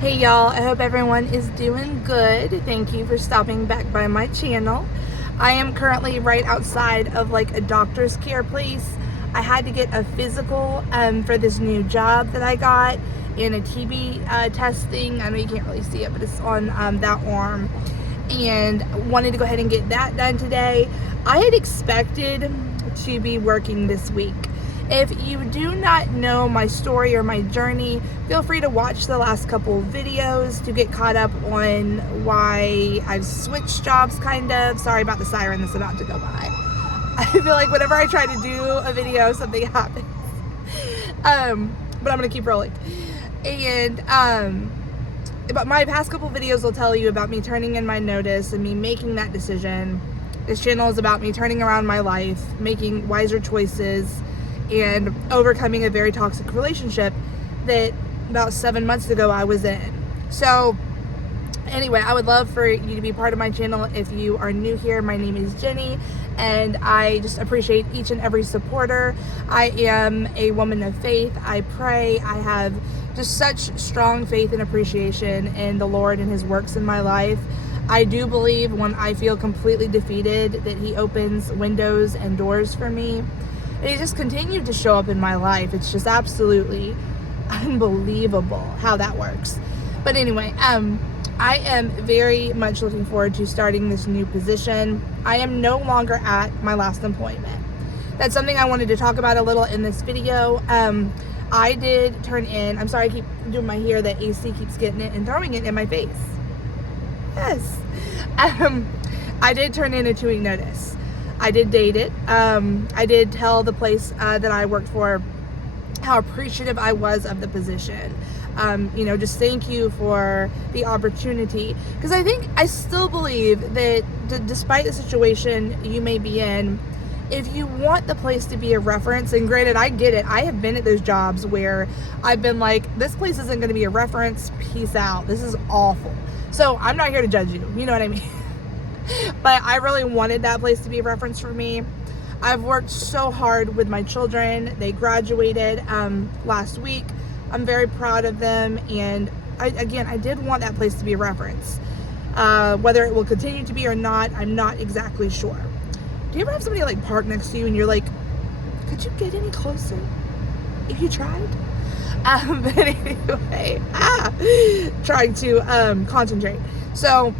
Hey y'all, I hope everyone is doing good. Thank you for stopping back by my channel. I am currently right outside of like a doctor's care place. I had to get a physical for this new job that I got in a TB testing. I know you can't really see it, but it's on that arm. And wanted to go ahead and get that done today. I had expected to be working this week. If you do not know my story or my journey, feel free to watch the last couple videos to get caught up on why I've switched jobs, kind of. Sorry about the siren that's about to go by. I feel like whenever I try to do a video, something happens. But I'm gonna keep rolling. And but my past couple videos will tell you about me turning in my notice and me making that decision. This channel is about me turning around my life, making wiser choices, and overcoming a very toxic relationship that about 7 months ago I was in. So anyway, I would love for you to be part of my channel. If you are new here, my name is Jenny, and I just appreciate each and every supporter. I am a woman of faith. I pray. I have just such strong faith and appreciation in the Lord and his works in my life. I do believe when I feel completely defeated that he opens windows and doors for me. And he just continued to show up in my life. It's just absolutely unbelievable how that works. But anyway, I am very much looking forward to starting this new position. I am no longer at my last employment. That's something I wanted to talk about a little in this video. I did turn in, I'm sorry I keep doing my hair, the AC keeps getting it and throwing it in my face. Yes. I did turn in a 2-week notice. I did date it. I did tell the place that I worked for how appreciative I was of the position. Just thank you for the opportunity. Because I still believe that despite the situation you may be in, if you want the place to be a reference, and granted, I get it. I have been at those jobs where I've been like, this place isn't going to be a reference. Peace out. This is awful. So I'm not here to judge you. You know what I mean? But I really wanted that place to be a reference for me. I've worked so hard with my children. They graduated last week. I'm very proud of them, and I did want that place to be a reference. Whether it will continue to be or not, I'm not exactly sure. Do you ever have somebody like park next to you and you're like, could you get any closer if you tried? But anyway, trying to concentrate. So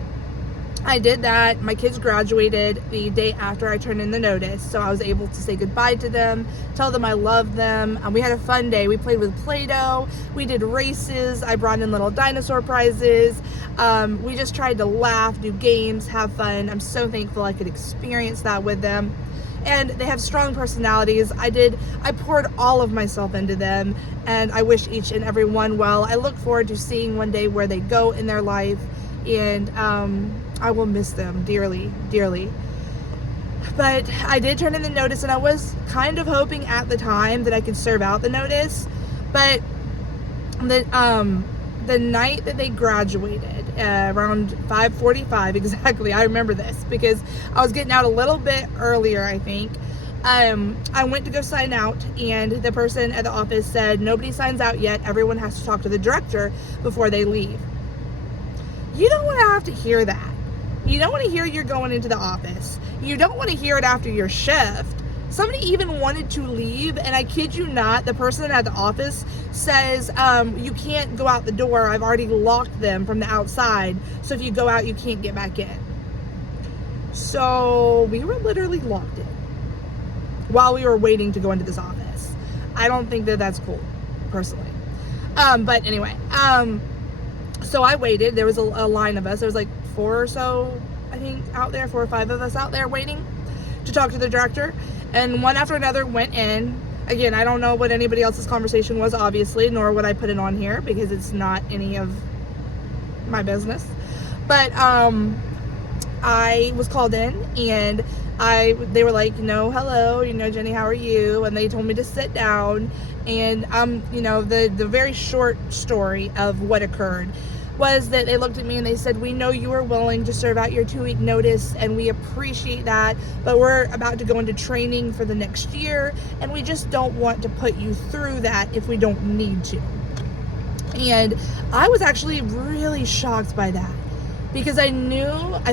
I did that. My kids graduated the day after I turned in the notice, so I was able to say goodbye to them, tell them I love them. We had a fun day. We played with Play-Doh. We did races. I brought in little dinosaur prizes. We just tried to laugh, do games, have fun. I'm so thankful I could experience that with them. And they have strong personalities. I poured all of myself into them, and I wish each and every one well. I look forward to seeing one day where they go in their life, and I will miss them dearly, dearly. But I did turn in the notice, and I was kind of hoping at the time that I could serve out the notice. But the night that they graduated, around 5:45 exactly, I remember this because I was getting out a little bit earlier, I think. I went to go sign out, and the person at the office said, nobody signs out yet. Everyone has to talk to the director before they leave. You don't want to have to hear that. You don't want to hear you're going into the office. You don't want to hear it after your shift. Somebody even wanted to leave, and I kid you not, the person at the office says, you can't go out the door. I've already locked them from the outside, so if you go out, you can't get back in. So we were literally locked in while we were waiting to go into this office. I don't think that that's cool, personally. But anyway, so I waited. There was a line of us. There was like 4 or so, I think, out there, 4 or 5 of us out there waiting to talk to the director. And one after another went in. Again, I don't know what anybody else's conversation was, obviously, nor would I put it on here because it's not any of my business. But I was called in, and they were like, hello, Jenny, how are you? And they told me to sit down. And the very short story of what occurred was that they looked at me and they said, we know you are willing to serve out your 2-week notice, and we appreciate that, but we're about to go into training for the next year, and we just don't want to put you through that if we don't need to. And I was actually really shocked by that because I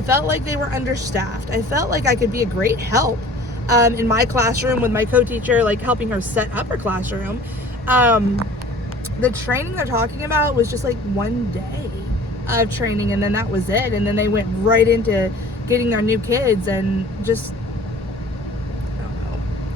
felt like they were understaffed. I felt like I could be a great help in my classroom with my co-teacher, like helping her set up her classroom. The training they're talking about was just like one day of training, and then that was it. And then they went right into getting their new kids, and just,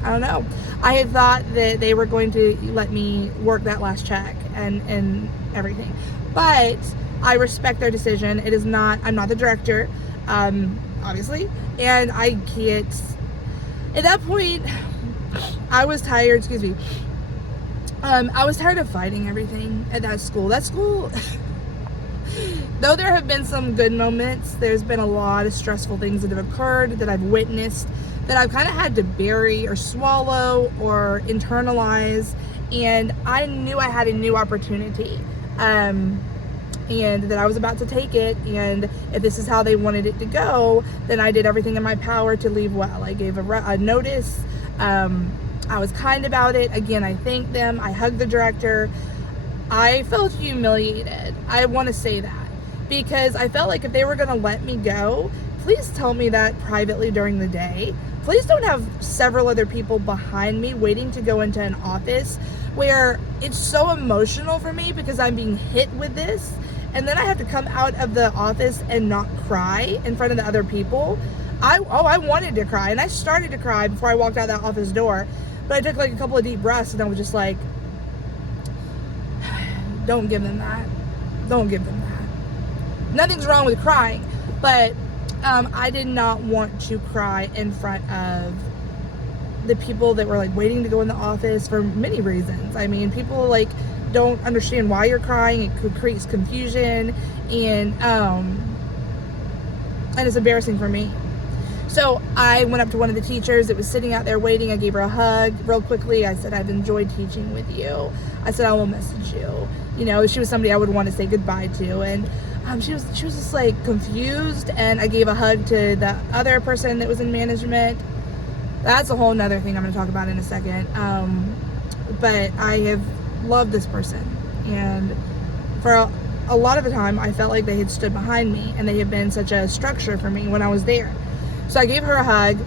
I don't know. I had thought that they were going to let me work that last check and everything, but I respect their decision. It is not, I'm not the director, obviously, and I can't, at that point, I was tired, excuse me, I was tired of fighting everything at that school. That school, though there have been some good moments, there's been a lot of stressful things that have occurred that I've witnessed that I've kind of had to bury or swallow or internalize. And I knew I had a new opportunity, and that I was about to take it. And if this is how they wanted it to go, then I did everything in my power to leave well. I gave a notice. I was kind about it. Again, I thanked them. I hugged the director. I felt humiliated. I want to say that because I felt like if they were going to let me go, please tell me that privately during the day. Please don't have several other people behind me waiting to go into an office where it's so emotional for me because I'm being hit with this. And then I have to come out of the office and not cry in front of the other people. I wanted to cry, and I started to cry before I walked out that office door. But I took like a couple of deep breaths, and I was just like, don't give them that. Don't give them that. Nothing's wrong with crying, but I did not want to cry in front of the people that were like waiting to go in the office for many reasons. I mean, people like don't understand why you're crying. It could create confusion, and it's embarrassing for me. So I went up to one of the teachers that was sitting out there waiting. I gave her a hug real quickly. I said, I've enjoyed teaching with you. I said, I will message you. You know, she was somebody I would want to say goodbye to. And she was just like confused. And I gave a hug to the other person that was in management. That's a whole nother thing I'm going to talk about in a second. But I have loved this person. And for a lot of the time, I felt like they had stood behind me. And they had been such a structure for me when I was there. So I gave her a hug,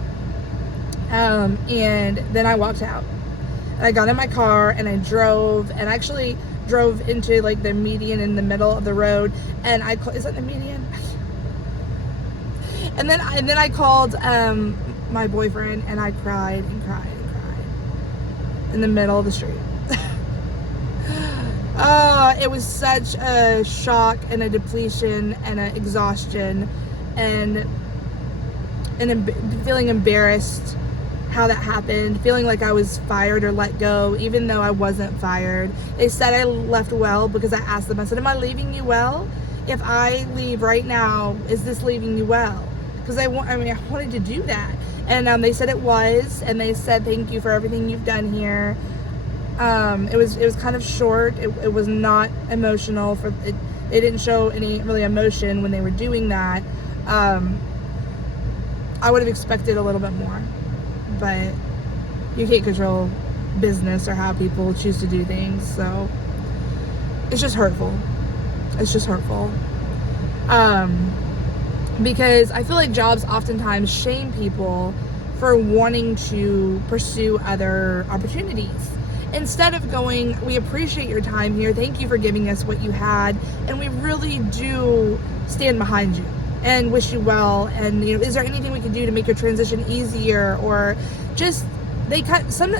and then I walked out. And I got in my car and I drove, and actually drove into like the median in the middle of the road. And is that the median? And then I called my boyfriend, and I cried and cried and cried in the middle of the street. It was such a shock and a depletion and an exhaustion, and feeling embarrassed how that happened, feeling like I was fired or let go, even though I wasn't fired. They said I left well because I asked them, I said, am I leaving you well? If I leave right now, is this leaving you well? Because I wanted to do that. And they said it was, and they said, thank you for everything you've done here. It was kind of short. It was not emotional. They didn't show any really emotion when they were doing that. I would have expected a little bit more, but you can't control business or how people choose to do things, so it's just hurtful. It's just hurtful. Because I feel like jobs oftentimes shame people for wanting to pursue other opportunities. Instead of going, we appreciate your time here, thank you for giving us what you had, and we really do stand behind you and wish you well, and is there anything we can do to make your transition easier? Or just, some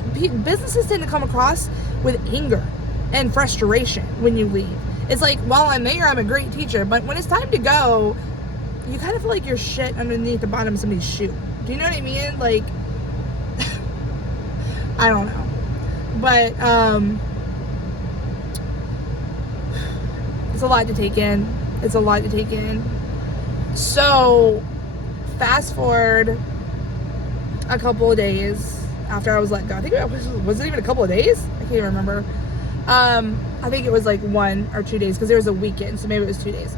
businesses tend to come across with anger and frustration when you leave. It's like, while I'm there, I'm a great teacher, but when it's time to go, you kind of feel like you're shit underneath the bottom of somebody's shoe. Do you know what I mean? Like, I don't know. But, it's a lot to take in. It's a lot to take in. So, fast forward a couple of days after I was let go. I think was it even a couple of days? I can't even remember. I think it was like 1 or 2 days because there was a weekend, so maybe it was 2 days.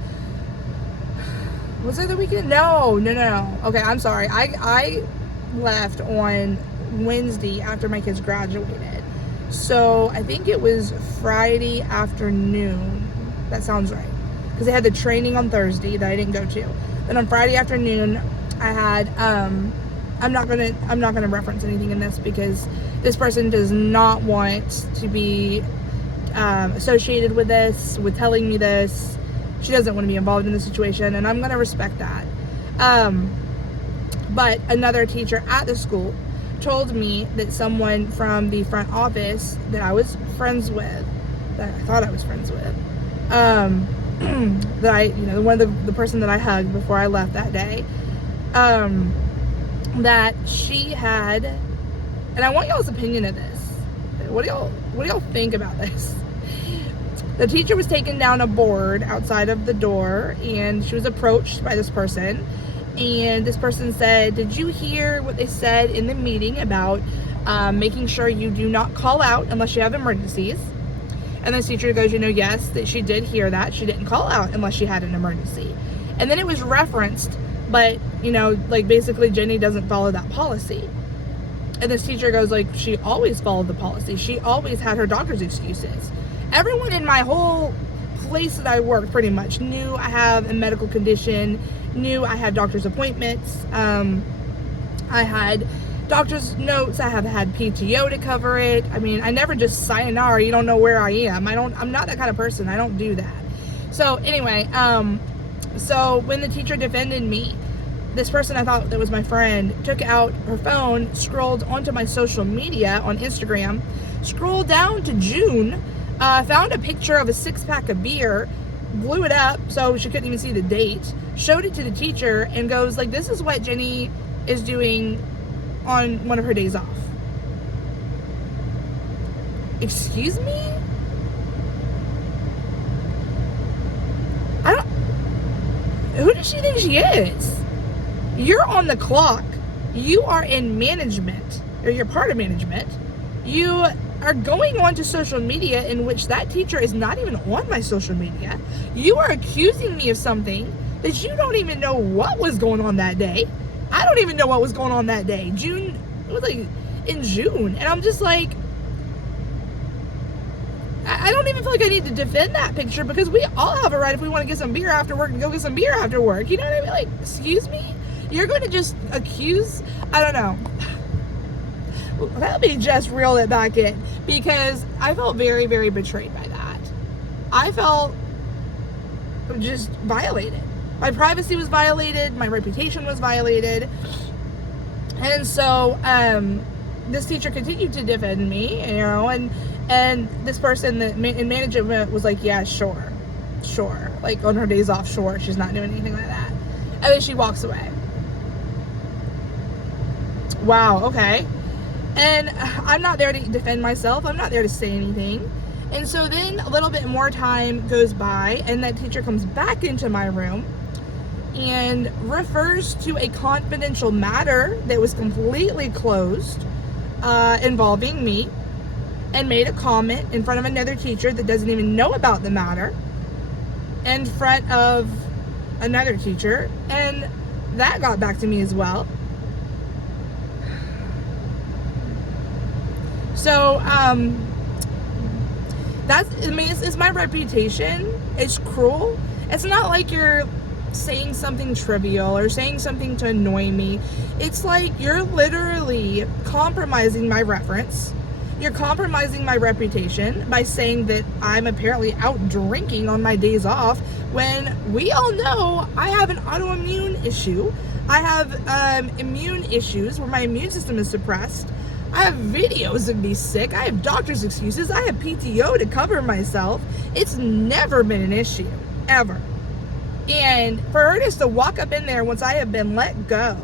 Was it the weekend? No. Okay, I'm sorry. I left on Wednesday after my kids graduated. So I think it was Friday afternoon That sounds right. Because they had the training on Thursday that I didn't go to. Then on Friday afternoon, I had, I'm not gonna reference anything in this because this person does not want to be associated with this, with telling me this. She doesn't want to be involved in the situation, and I'm gonna respect that. But another teacher at the school told me that someone from the front office that I was friends with, that I thought I was friends with, that I, the person that I hugged before I left that day, that she had, and I want y'all's opinion of this. What do y'all think about this? The teacher was taking down a board outside of the door, and she was approached by this person, and this person said, "Did you hear what they said in the meeting about making sure you do not call out unless you have emergencies?" And the teacher goes, yes, that she did hear that. She didn't call out unless she had an emergency. And then it was referenced, but, basically Jenny doesn't follow that policy. And this teacher goes, she always followed the policy. She always had her doctor's excuses. Everyone in my whole place that I worked pretty much knew I have a medical condition, knew I had doctor's appointments. I had doctor's notes. I have had PTO to cover it. I mean, I never just sayonara, you don't know where I am. I'm not that kind of person. I don't do that. So anyway, so when the teacher defended me, this person I thought that was my friend took out her phone, scrolled onto my social media on Instagram, scrolled down to June, found a picture of a 6-pack of beer, blew it up so she couldn't even see the date, showed it to the teacher, and goes this is what Jenny is doing on one of her days off. Excuse me? Who does she think she is? You're on the clock. You are in management, or you're part of management. You are going on to social media in which that teacher is not even on my social media. You are accusing me of something that you don't even know what was going on that day. I don't even know what was going on that day. It was in June. And I'm just I don't even feel like I need to defend that picture because we all have a right if we want to get some beer after work and go get some beer after work. You know what I mean? Excuse me? You're going to just accuse? I don't know. Let me just reel it back in because I felt very, very betrayed by that. I felt just violated. My privacy was violated. My reputation was violated. And so this teacher continued to defend me, and this person that in management was yeah, sure. On her days off, sure, she's not doing anything like that. And then she walks away. Wow, okay. And I'm not there to defend myself. I'm not there to say anything. And so then a little bit more time goes by, and that teacher comes back into my room and refers to a confidential matter that was completely closed involving me, and made a comment in front of another teacher that doesn't even know about the matter in front of another teacher, and that got back to me as well. So it's my reputation. It's cruel. It's not like you're saying something trivial or saying something to annoy me. It's you're literally compromising my reference. You're compromising my reputation by saying that I'm apparently out drinking on my days off when we all know I have an autoimmune issue. I have immune issues where my immune system is suppressed. I have videos of me sick. I have doctor's excuses. I have PTO to cover myself. It's never been an issue, ever. And for her just to walk up in there once I have been let go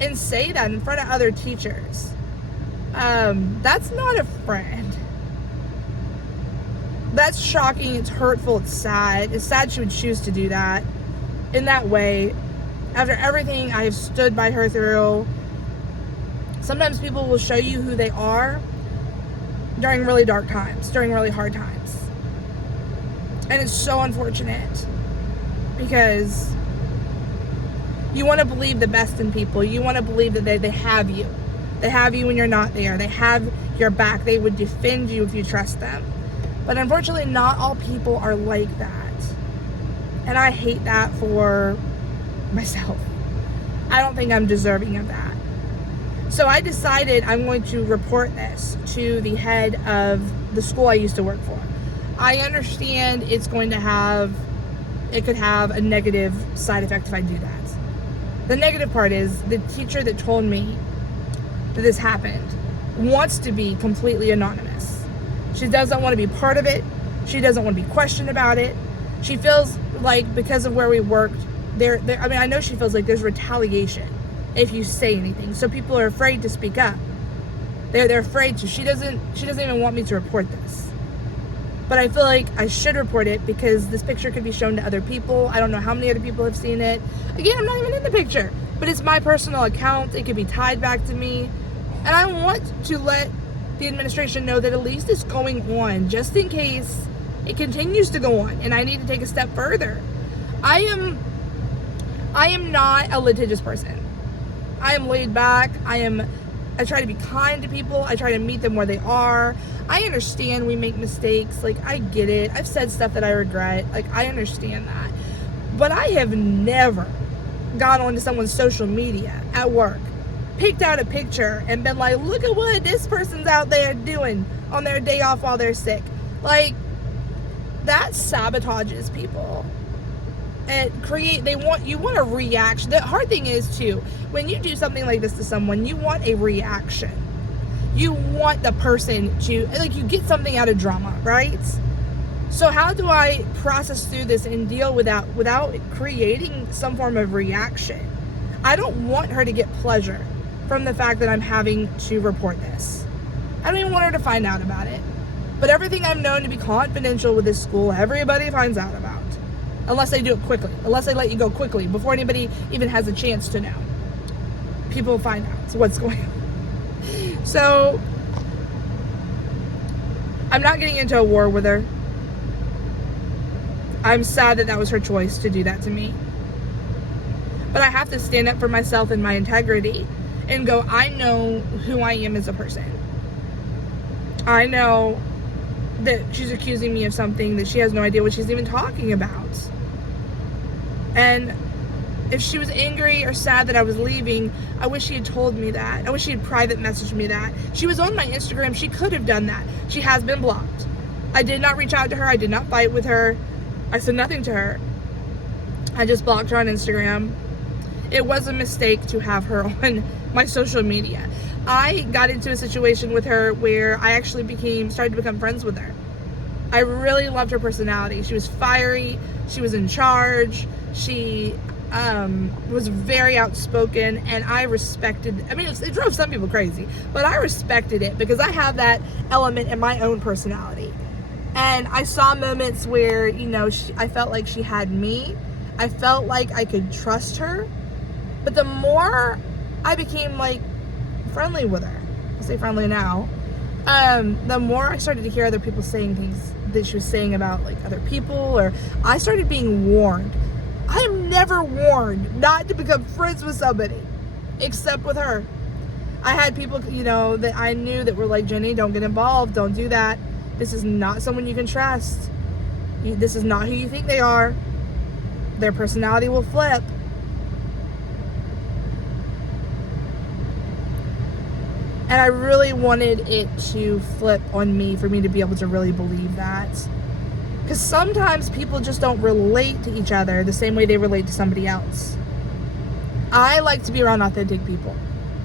and say that in front of other teachers, that's not a friend. That's shocking. It's hurtful. It's sad. It's sad she would choose to do that in that way after everything I have stood by her through. Sometimes people will show you who they are during really dark times, during really hard times. And it's so unfortunate because you want to believe the best in people. You want to believe that they have you. They have you when you're not there. They have your back. They would defend you if you trust them. But unfortunately, not all people are like that. And I hate that for myself. I don't think I'm deserving of that. So I decided I'm going to report this to the head of the school I used to work for. I understand it could have a negative side effect if I do that. The negative part is the teacher that told me that this happened wants to be completely anonymous. She doesn't want to be part of it. She doesn't want to be questioned about it. She feels like because of where we worked, I know she feels like there's retaliation if you say anything. So people are afraid to speak up. They're afraid to. She doesn't even want me to report this. But I feel like I should report it because this picture could be shown to other people. I don't know how many other people have seen it. Again, I'm not even in the picture, but it's my personal account. It could be tied back to me. And I want to let the administration know that at least it's going on, just in case it continues to go on and I need to take a step further. I am not a litigious person. I am laid back. I try to be kind to people. I try to meet them where they are. I understand we make mistakes. Like, I get it. I've said stuff that I regret. Like, I understand that. But I have never gone onto someone's social media at work, picked out a picture, and been like, look at what this person's out there doing on their day off while they're sick. Like, that sabotages people. And you want a reaction. The hard thing is too, when you do something like this to someone, you want a reaction. You want the person to, like, you get something out of drama, right? So how do I process through this and deal without creating some form of reaction? I don't want her to get pleasure from the fact that I'm having to report this. I don't even want her to find out about it. But everything I've known to be confidential with this school, everybody finds out about. Unless they do it quickly. Unless they let you go quickly before anybody even has a chance to know. People find out what's going on. So, I'm not getting into a war with her. I'm sad that was her choice to do that to me. But I have to stand up for myself and my integrity and go, I know who I am as a person. I know that she's accusing me of something that she has no idea what she's even talking about. And if she was angry or sad that I was leaving, I wish she had told me that. I wish she had private messaged me that. She was on my Instagram. She could have done that. She has been blocked. I did not reach out to her. I did not fight with her. I said nothing to her. I just blocked her on Instagram. It was a mistake to have her on my social media. I got into a situation with her where I actually started to become friends with her. I really loved her personality. She was fiery. She was in charge. She was very outspoken, and I respected, it drove some people crazy, but I respected it because I have that element in my own personality. And I saw moments where, I felt like she had me. I felt like I could trust her. But the more I became, friendly with her, I say friendly now, the more I started to hear other people saying things that she was saying about, other people, or I started being warned. I am never warned not to become friends with somebody, except with her. I had people, that I knew that were like, Jenny, don't get involved. Don't do that. This is not someone you can trust. This is not who you think they are. Their personality will flip. And I really wanted it to flip on me for me to be able to really believe that. Because sometimes people just don't relate to each other the same way they relate to somebody else. I like to be around authentic people.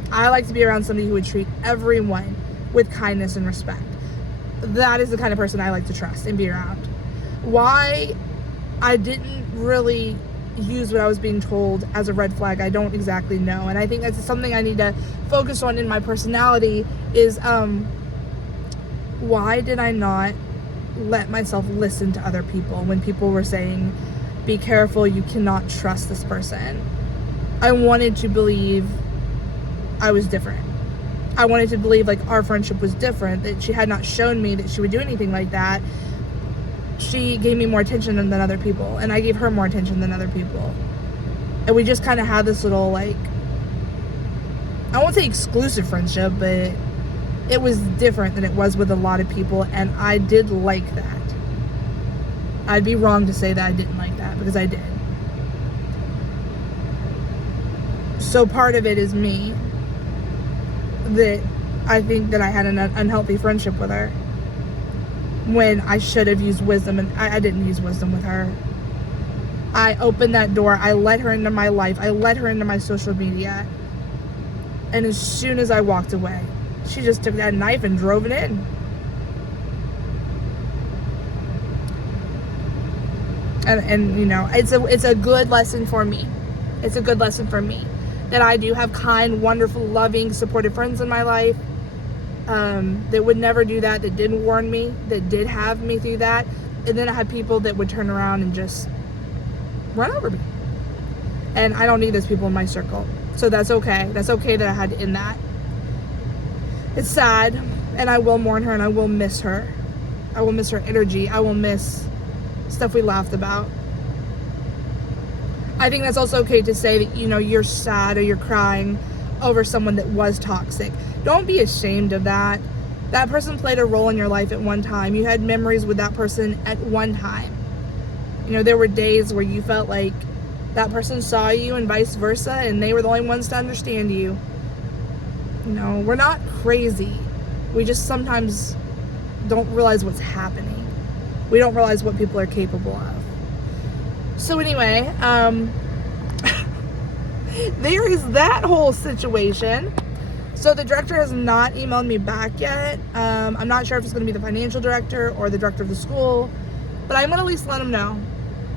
I like to be around somebody who would treat everyone with kindness and respect. That is the kind of person I like to trust and be around. Why I didn't really use what I was being told as a red flag, I don't exactly know. And I think that's something I need to focus on in my personality is why did I not let myself listen to other people when people were saying, be careful, you cannot trust this person. I wanted to believe I was different. I wanted to believe our friendship was different, that she had not shown me that she would do anything like that. She gave me more attention than other people, and I gave her more attention than other people. And we just kind of had this little, I won't say exclusive friendship, but it was different than it was with a lot of people, and I did like that. I'd be wrong to say that I didn't like that, because I did. So part of it is me, that I think that I had an unhealthy friendship with her when I should have used wisdom, and I didn't use wisdom with her. I opened that door. I let her into my life. I let her into my social media. And as soon as I walked away, she just took that knife and drove it in. And you know, it's a good lesson for me. It's a good lesson for me that I do have kind, wonderful, loving, supportive friends in my life that would never do that didn't warn me, that did have me through that. And then I had people that would turn around and just run over me. And I don't need those people in my circle. So that's okay. That's okay that I had to end that. It's sad, and I will mourn her, and I will miss her. I will miss her energy. I will miss stuff we laughed about. I think that's also okay to say that, you know, you're sad or you're crying over someone that was toxic. Don't be ashamed of that. That person played a role in your life at one time. You had memories with that person at one time. You know, there were days where you felt like that person saw you and vice versa, and they were the only ones to understand you. You know, we're not crazy. We just sometimes don't realize what's happening. We don't realize what people are capable of. So anyway, there is that whole situation. So the director has not emailed me back yet. I'm not sure if it's going to be the financial director or the director of the school, but I'm going to at least let them know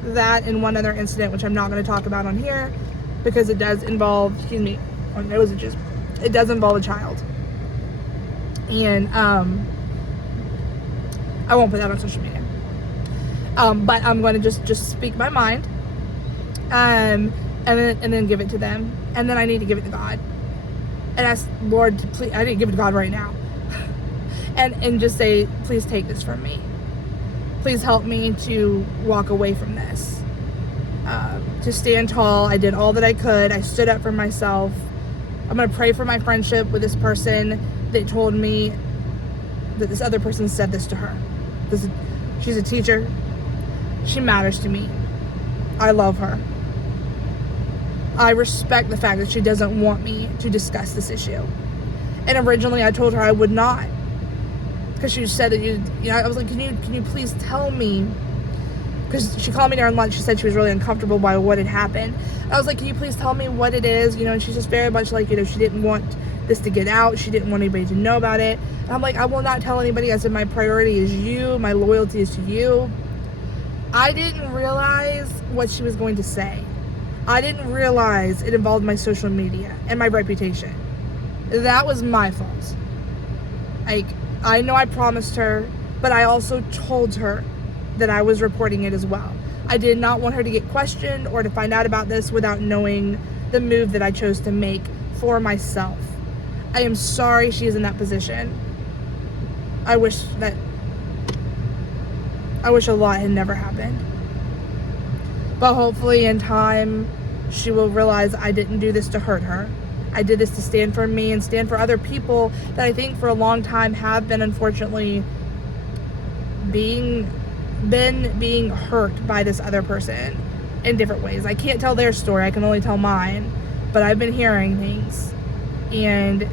that and one other incident, which I'm not going to talk about on here because it does involve, it does involve a child. And I won't put that on social media. But I'm going to just speak my mind, and then give it to them, and then I need to give it to God, and ask Lord to please. I need to give it to God right now, and just say, please take this from me. Please help me to walk away from this. To stand tall. I did all that I could. I stood up for myself. I'm going to pray for my friendship with this person that told me that this other person said this to her. She's a teacher. She matters to me. I love her. I respect the fact that she doesn't want me to discuss this issue. And originally I told her I would not. Because she said that I was like, can you please tell me? Because she called me during lunch. She said she was really uncomfortable by what had happened. And I was like, can you please tell me what it is? And she's just very much like, she didn't want this to get out. She didn't want anybody to know about it. And I'm like, I will not tell anybody. I said, my priority is you. My loyalty is to you. I didn't realize what she was going to say. I didn't realize it involved my social media and my reputation. That was my fault. Like, I know I promised her, but I also told her that I was reporting it as well. I did not want her to get questioned or to find out about this without knowing the move that I chose to make for myself. I am sorry she is in that position. I wish a lot had never happened. But hopefully in time, she will realize I didn't do this to hurt her. I did this to stand for me and stand for other people that I think for a long time have been, unfortunately, being hurt by this other person in different ways. I can't tell their story. I can only tell mine. But I've been hearing things. And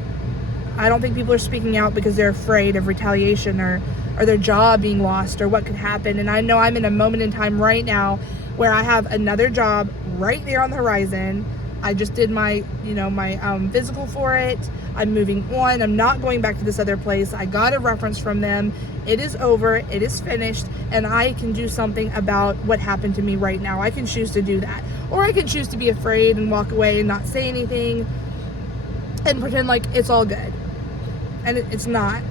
I don't think people are speaking out because they're afraid of retaliation or their job being lost or what could happen. And I know I'm in a moment in time right now where I have another job right there on the horizon. I just did my physical for it. I'm moving on. I'm not going back to this other place. I got a reference from them. It is over. It is finished. And I can do something about what happened to me right now. I can choose to do that. Or I can choose to be afraid and walk away and not say anything and pretend like it's all good. And it's not.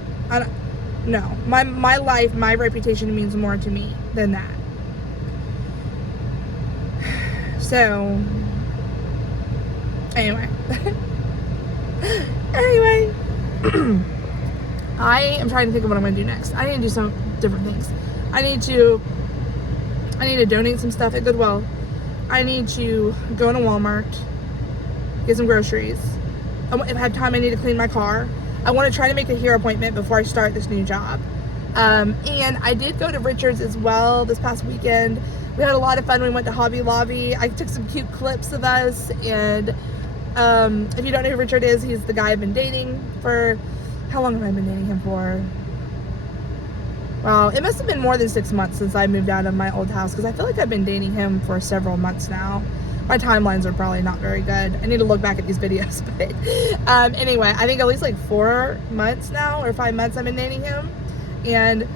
No. My life, my reputation means more to me than that. So, anyway. I am trying to think of what I'm going to do next. I need to do some different things. I need to donate some stuff at Goodwill. I need to go into Walmart, get some groceries. If I have time, I need to clean my car. I want to try to make a hair appointment before I start this new job. And I did go to Richard's as well this past weekend. We had a lot of fun. We went to Hobby Lobby. I took some cute clips of us. And if you don't know who Richard is, he's the guy I've been dating for, how long have I been dating him for? Well, it must have been more than 6 months since I moved out of my old house, because I feel like I've been dating him for several months now. My timelines are probably not very good. I need to look back at these videos. But anyway, I think at least like 4 months now or 5 months I've been dating him. And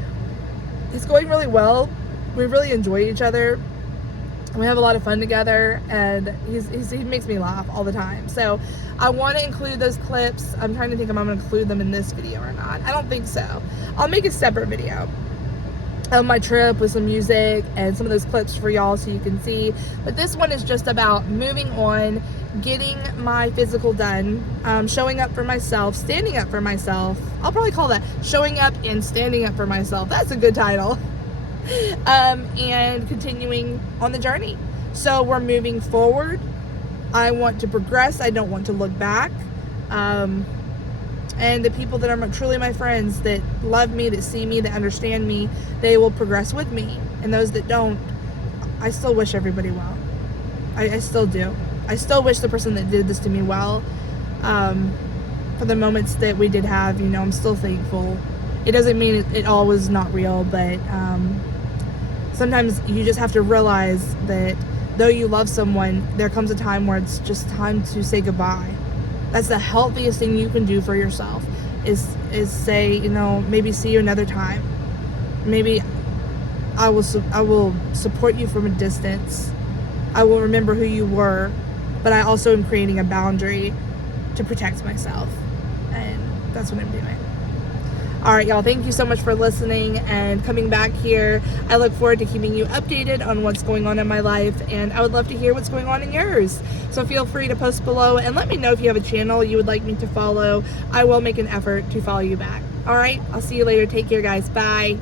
it's going really well. We really enjoy each other. We have a lot of fun together, and he makes me laugh all the time. So I want to include those clips. I'm trying to think if I'm going to include them in this video or not. I don't think so. I'll make a separate video of my trip with some music and some of those clips for y'all so you can see. But this one is just about moving on, getting my physical done, showing up for myself, standing up for myself. I'll probably call that showing up and standing up for myself. That's a good title. And continuing on the journey. So we're moving forward. I want to progress. I don't want to look back. And the people that are truly my friends, that love me, that see me, that understand me, they will progress with me. And those that don't, I still wish everybody well. I still do. I still wish the person that did this to me well. For the moments that we did have, you know, I'm still thankful. It doesn't mean it all was not real, but sometimes you just have to realize that though you love someone, there comes a time where it's just time to say goodbye. That's the healthiest thing you can do for yourself, is say, you know, maybe see you another time. Maybe I will support you from a distance. I will remember who you were, but I also am creating a boundary to protect myself. And that's what I'm doing. All right, y'all, thank you so much for listening and coming back here. I look forward to keeping you updated on what's going on in my life, and I would love to hear what's going on in yours. So feel free to post below and let me know if you have a channel you would like me to follow. I will make an effort to follow you back. All right, I'll see you later. Take care, guys. Bye.